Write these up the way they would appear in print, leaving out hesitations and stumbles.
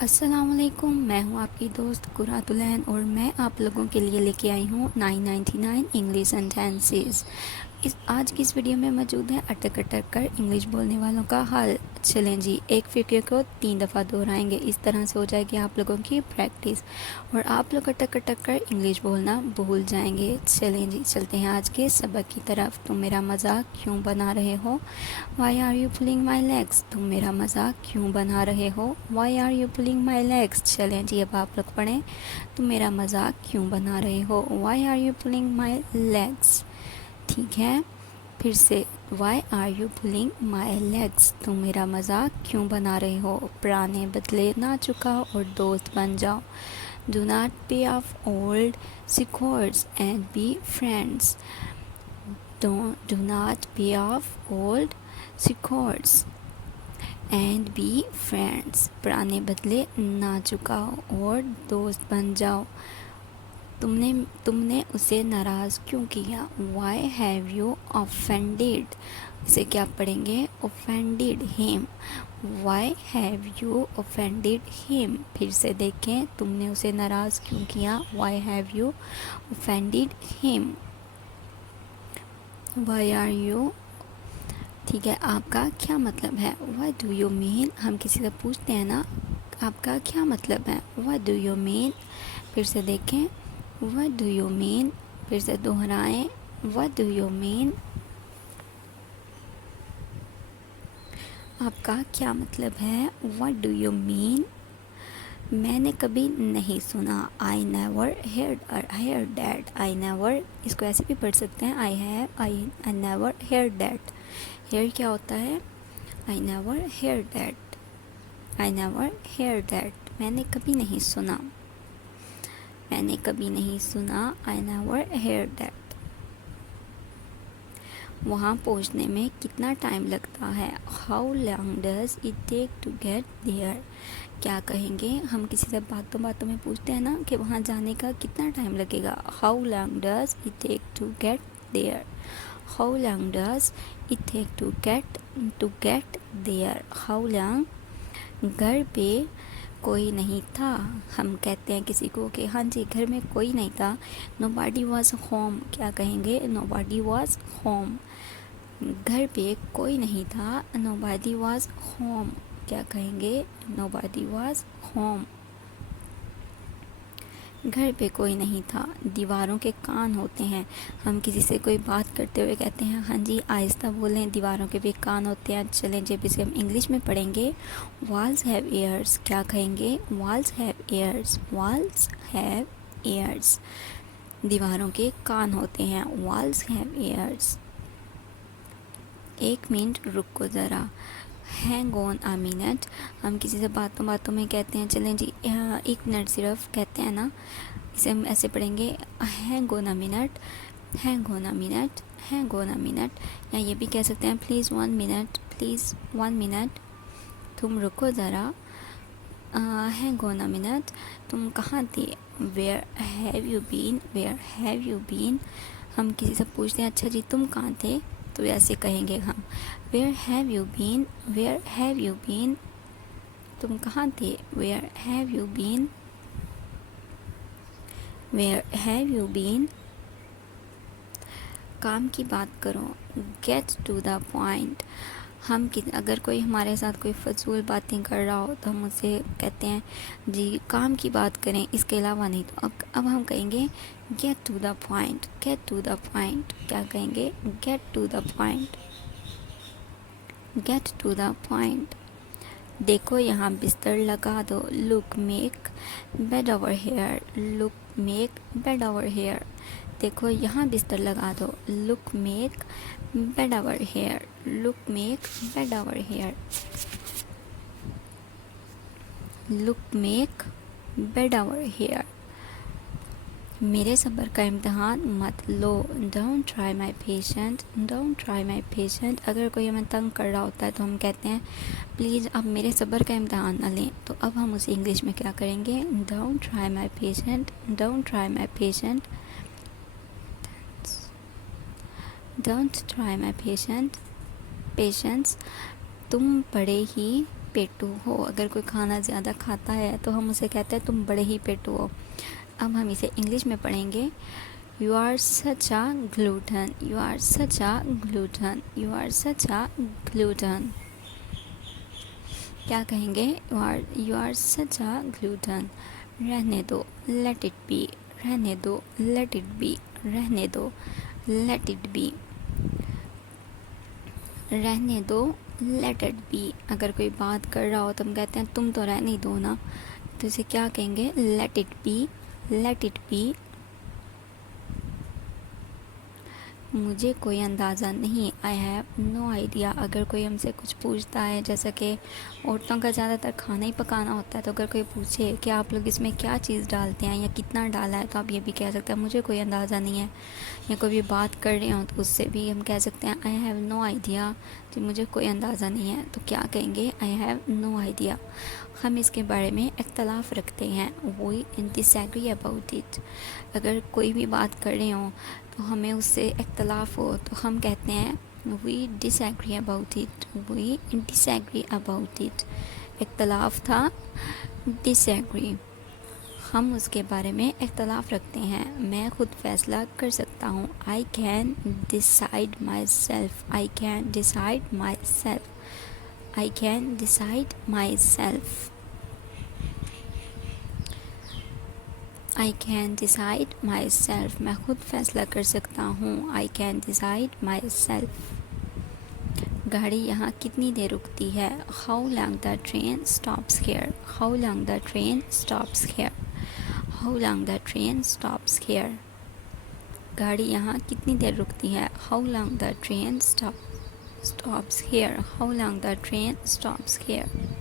अस्सलामुअलैकुम, मैं हूं आपकी दोस्त कुरातुलैन और मैं आप लोगों के लिए लेके आई हूं 999 इंग्लिश सेंटेंसेस। आज की इस वीडियो में मौजूद है अटक अटक कर इंग्लिश बोलने वालों का हाल। चलें जी, एक फिक्र को 3 दफ़ा दोहराएंगे, इस तरह से हो जाएगी आप लोगों की प्रैक्टिस और आप लोग अटक अटक कर इंग्लिश बोलना भूल जाएंगे। चलें जी, चलते हैं आज के सबक की तरफ। तुम मेरा मजाक क्यों बना रहे हो? Why are you pulling my legs? तुम मेरा मजाक क्यों बना रहे हो? Why are you pulling my legs? चलें जी, अब आप लोग पढ़ें। तुम मेरा मजाक क्यों बना रहे हो? Why are you pulling my legs? ठीक है, फिर से why are you pulling my legs? तुम मेरा मजाक क्यों बना रहे हो? पुराने बदले ना चुकाओ और दोस्त बन जाओ। डू नॉट पे of old secures and be friends. Do not pay off old scores and be friends. पुराने बदले ना चुकाओ और दोस्त बन जाओ। तुमने उसे नाराज़ क्यों किया? Why have you offended? इसे क्या पढ़ेंगे? Offended him. Why have you offended him? फिर से देखें, तुमने उसे नाराज़ क्यों किया? Why have you offended him? Why are you? ठीक है, आपका क्या मतलब है? What do you mean? हम किसी से पूछते हैं ना, आपका क्या मतलब है? What do you mean? फिर से देखें, व्हाट डू यू मीन? फिर से दोहराएं, व्हाट डू यू मीन? आपका क्या मतलब है? What do you mean? मैंने कभी नहीं सुना। I never hear that. I never, इसको ऐसे भी पढ़ सकते हैं, I never hear that. Hear क्या होता है? I never hear that. I never hear that, मैंने कभी नहीं सुना। मैंने कभी नहीं सुना, आई नेवर हेयर डैट। वहाँ पहुँचने में कितना टाइम लगता है? How long does it take to get there? क्या कहेंगे? हम किसी से बातों बातों में पूछते हैं ना कि वहाँ जाने का कितना टाइम लगेगा। How long does it take to get there? How long does it take to get there? How long? घर पे कोई नहीं था। हम कहते हैं किसी को कि हाँ जी, घर में कोई नहीं था। Nobody was home. क्या कहेंगे? Nobody was home. घर पे कोई नहीं था, नोबॉडी वॉज होम। क्या कहेंगे? Nobody was home. घर पे कोई नहीं था। दीवारों के कान होते हैं। हम किसी से कोई बात करते हुए कहते हैं हाँ जी, आहिस्ता बोलें, दीवारों के भी कान होते हैं। चलें जब इसे हम इंग्लिश में पढ़ेंगे, वॉल्स हैव ईयर्स। क्या कहेंगे? Walls have years. Walls have years, दीवारों के कान होते हैं। Walls have years. एक मिनट रुको ज़रा। Hang on a minute. हम किसी से बातों बातों में कहते हैं चलें जी, एक मिनट सिर्फ कहते हैं ना, इसे हम ऐसे पढ़ेंगे, hang on a minute. Hang on a minute. Hang on a minute. या ये भी कह सकते हैं प्लीज़ 1 मिनट। प्लीज़ 1 मिनट, तुम रुको ज़रा। हैंग ऑन अ मिनट, तुम कहाँ थे? Where have you been? Where have you been? हम किसी से पूछते हैं अच्छा जी तुम कहाँ थे, तो ऐसे कहेंगे हम, where have you been? Where have you been? तुम कहाँ थे? Where have you been? Where have you been? काम की बात करो। Get to the point. अगर कोई हमारे साथ कोई फजूल बातें कर रहा हो तो हम उससे कहते हैं जी काम की बात करें, इसके अलावा नहीं। तो अब हम कहेंगे get to the point. Get to the point. क्या कहेंगे? Get to the point. Get to the point. देखो यहाँ बिस्तर लगा दो। Look make bed over here. Look make bed over here. देखो यहाँ बिस्तर लगा दो। Look make bed over here. Look make bed over here. Look make bed over here. मेरे सब्र का इम्तहान मत लो। Don't try my patient. Don't try my patient. अगर कोई हमें तंग कर रहा होता है तो हम कहते हैं प्लीज़ आप मेरे सब्र का इम्तहान ना लें। तो अब हम उसे इंग्लिश में क्या करेंगे? Don't try my patient. Don't try my patient. Don't try my patient. Patience. तुम बड़े ही पेटू हो। अगर कोई खाना ज़्यादा खाता है तो हम उसे कहते हैं तुम बड़े ही पेटू हो। अब हम इसे इंग्लिश में पढ़ेंगे। You are such a glutton, you are such a glutton, you are such a glutton. क्या कहेंगे? You are such a glutton. रहने दो, लेट इट बी, रहने दो, लेट इट बी, रहने दो, लेट इट बी, रहने दो, लेट इट बी। अगर कोई बात कर रहा हो तो हम कहते हैं तुम तो रहने दो ना, तो इसे क्या कहेंगे? Let it be, let it be. मुझे कोई अंदाज़ा नहीं, आई हैव नो आइडिया। अगर कोई हमसे कुछ पूछता है, जैसा कि औरतों का ज़्यादातर खाना ही पकाना होता है, तो अगर कोई पूछे कि आप लोग इसमें क्या चीज़ डालते हैं या कितना डाला है, तो आप ये भी कह सकते हैं मुझे कोई अंदाज़ा नहीं है। या कोई भी बात कर रहे हो तो उससे भी हम कह सकते हैं आई हैव नो आइडिया, कि मुझे कोई अंदाज़ा नहीं है। तो क्या कहेंगे? I have no idea. हम इसके बारे में इख्तलाफ रखते हैं, वी डिसएग्री अबाउट इट। अगर कोई भी बात कर रहे हो तो हमें उससे इख्तलाफ हो तो हम कहते हैं we disagree about it, we disagree about it. इख्तलाफ था, डिसएग्री। हम उसके बारे में इख्तलाफ रखते हैं। मैं खुद फैसला कर सकता हूँ, I can decide my self, I can decide my self, I can decide my self, I can decide my self. मैं खुद फैसला कर सकता हूँ, I can decide my self. गाड़ी यहाँ कितनी देर रुकती है? How long the train stops here, how long the train stops here, how long the train stops here. गाड़ी यहाँ कितनी देर रुकती है? How long the train stops here, how long the train stops here.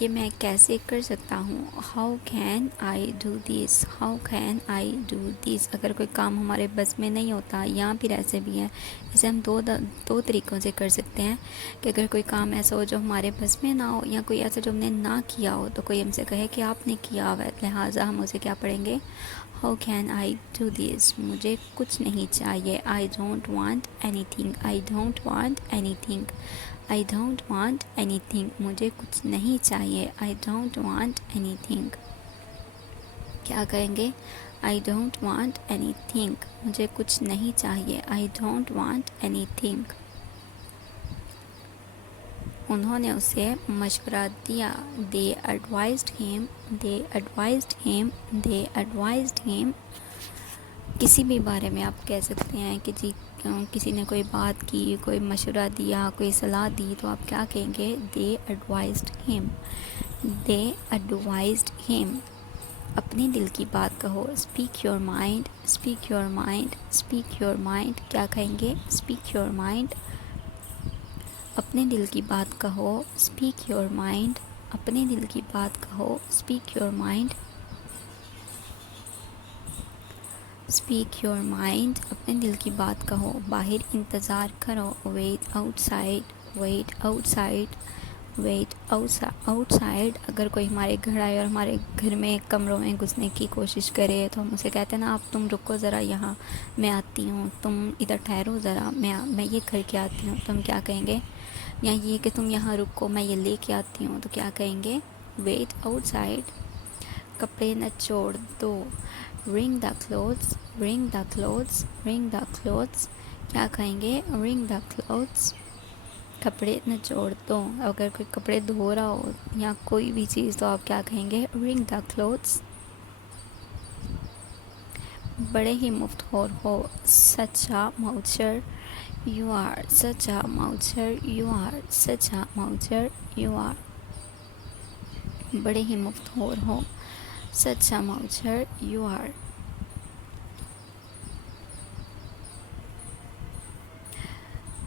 ये मैं कैसे कर सकता हूँ? How can I do this, how can I do this. अगर कोई काम हमारे बस में नहीं होता, यहाँ फिर ऐसे भी है, इसे हम दो तरीक़ों से कर सकते हैं कि अगर कोई काम ऐसा हो जो हमारे बस में ना हो, या कोई ऐसा जो हमने ना किया हो, तो कोई हमसे कहे कि आपने किया हुआ है, लिहाजा हम उसे क्या पढ़ेंगे? How can I do this. मुझे कुछ नहीं चाहिए, I don't want anything, I don't want anything, I don't want anything. मुझे कुछ नहीं चाहिए, आई डोंट वांट एनीथिंग। क्या कहेंगे? I don't want anything. मुझे कुछ नहीं चाहिए, आई डोंट वांट एनीथिंग। उन्होंने उसे मशवरा दिया, दे एडवाइज्ड हिम, दे एडवाइज्ड हिम, दे एडवाइज्ड हिम। किसी भी बारे में आप कह सकते हैं कि जी किसी ने कोई बात की, कोई मशवरा दिया, कोई सलाह दी, तो आप क्या कहेंगे? दे एडवाइज्ड हिम, दे एडवाइज्ड हिम। अपने दिल की बात कहो, speak your mind, speak your mind, speak your mind. क्या कहेंगे? Speak your mind. अपने दिल की बात कहो, स्पीक योर माइंड, अपने दिल की बात कहो, speak your mind, speak your mind. अपने दिल की बात कहो, बाहर इंतज़ार करो, wait outside, wait outside, wait outside. अगर कोई हमारे घर आए और हमारे घर में कमरों में घुसने की कोशिश करे, तो हम उसे कहते हैं ना, आप तुम रुको ज़रा, यहाँ मैं आती हूँ, तुम इधर ठहरो ज़रा, मैं ये करके आती हूँ। तो हम क्या कहेंगे? या ये कि तुम यहाँ रुको, मैं ये लेके आती हूँ, तो क्या कहेंगे? Wait outside. कपड़े निचोड़ दो, wring the clothes, wring the clothes, wring the clothes. क्या कहेंगे? Wring the clothes. कपड़े निचोड़ दो। अगर कोई कपड़े धो रहा हो या कोई भी चीज़, तो आप क्या कहेंगे? Wring the clothes. बड़े ही मुफ्तखोर हो, such a moocher, you are such a moocher, you are such a moocher, you are. बड़े ही मुफ्तखोर हो, such a moocher, you are.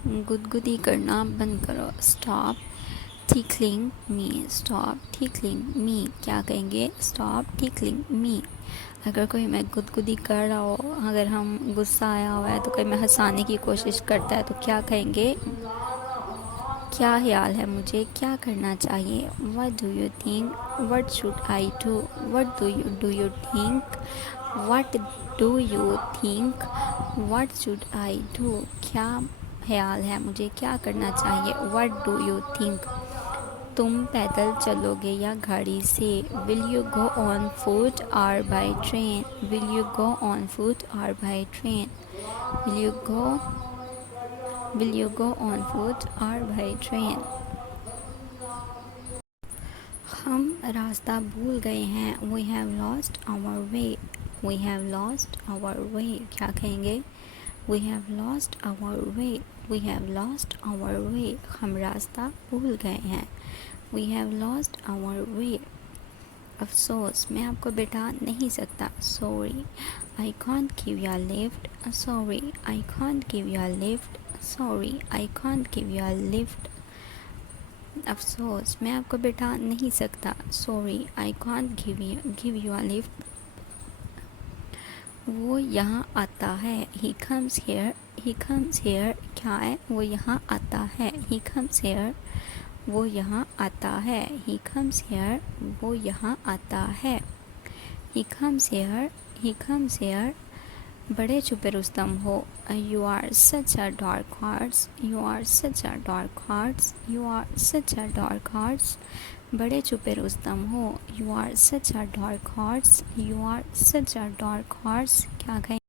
गुदगुदी करना बंद करो, स्टॉप टिकलिंग मी, स्टॉप टिकलिंग मी। क्या कहेंगे? स्टॉप टिकलिंग मी। अगर कोई हमें गुदगुदी कर रहा हो, अगर हम गुस्सा आया हुआ है तो कोई हमें हंसाने की कोशिश करता है, तो क्या कहेंगे? क्या ख्याल है, मुझे क्या करना चाहिए? What do you think, what should I do, what do you think, what do you think, what should I do. क्या ख्याल है, मुझे क्या करना चाहिए? What do you think? तुम पैदल चलोगे या गाड़ी से? Will you go on foot or by train? Will you go on foot or by train? Will you go on foot or by train? हम रास्ता भूल गए हैं। We have lost our way. We have lost our way. क्या कहेंगे? We have lost our way. We have lost our way. हम रास्ता भूल गए हैं। We have lost our way. अफसोस, मैं आपको बैठा नहीं सकता। Sorry, I can't give you a lift. Sorry, I can't give you a lift. Sorry, I can't give you a lift. अफसोस, मैं आपको बैठा नहीं सकता। Sorry, I can't give you a lift. वो यहाँ आता है। He comes here. He comes here. क्या है? वो यहाँ आता है। He comes here. वो यहाँ आता है। He comes here. वो यहाँ आता है। He comes here. He comes here. बड़े छुपे रुस्तम हो। You are such a dark horse. You are such a dark horse. You are such a dark horse. बड़े छुपे रुस्तम हो। You are such a dark horse. You are such a dark horse. क्या कहें?